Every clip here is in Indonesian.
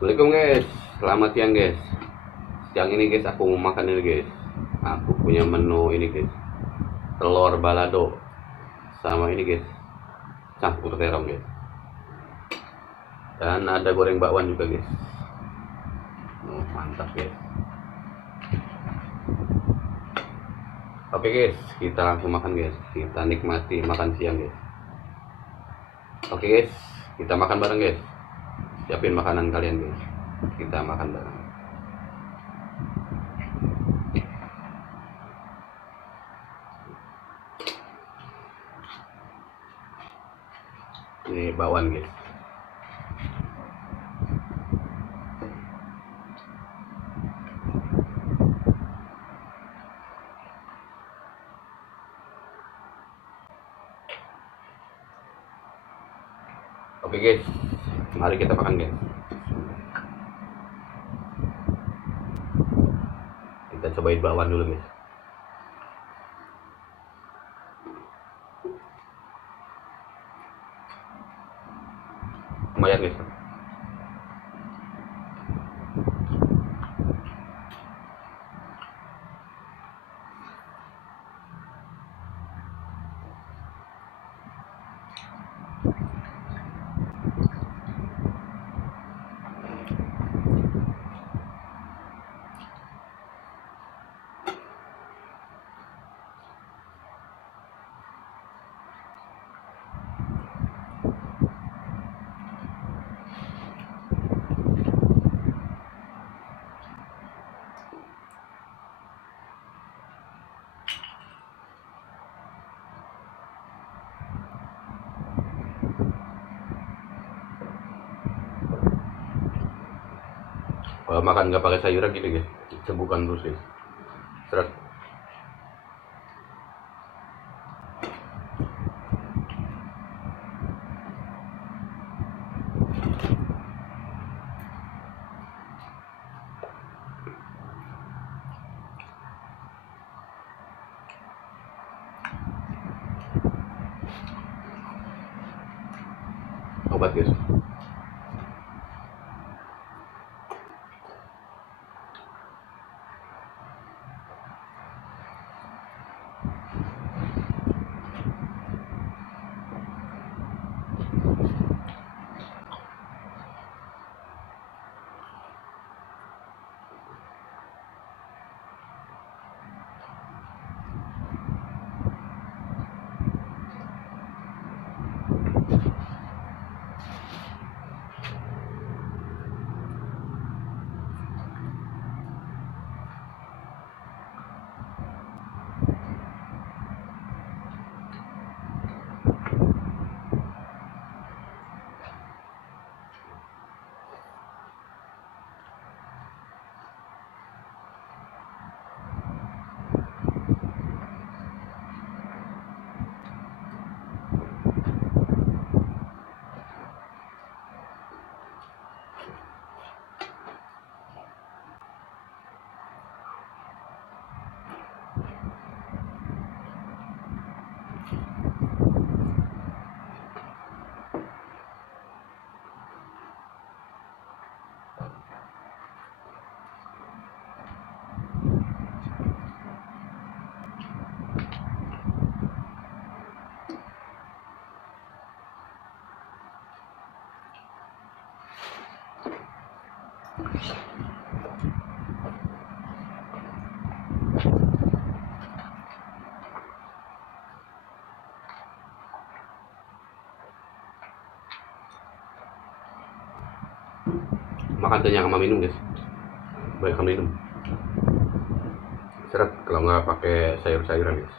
Assalamualaikum guys, selamat siang guys. Siang ini guys aku mau makan ini guys. Aku punya menu ini guys, telur balado sama ini guys, campur terong guys. Dan ada goreng bakwan juga guys. Mantap guys. Oke guys, kita langsung makan guys. Kita nikmati makan siang guys. Oke guys, kita makan bareng guys. Siapin makanan kalian guys. Kita makan bareng. Ini bakwan guys. Oke guys, mari kita makan guys. Kita cobain bakwan dulu guys. Lumayan guys. Kalau makan nggak pakai sayuran gitu guys, cebukan terus guys. Seret. Obat guys. Makan kenyang sama minum guys. Baik sama minum. Seret kalau nggak pakai sayur-sayuran guys.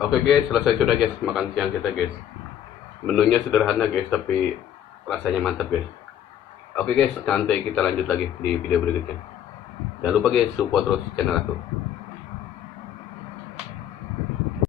Oke guys, selesai sudah guys makan siang kita guys. Menunya sederhana guys, tapi rasanya mantap guys. Oke guys, nanti kita lanjut lagi di video berikutnya. Jangan lupa guys, support terus channel aku.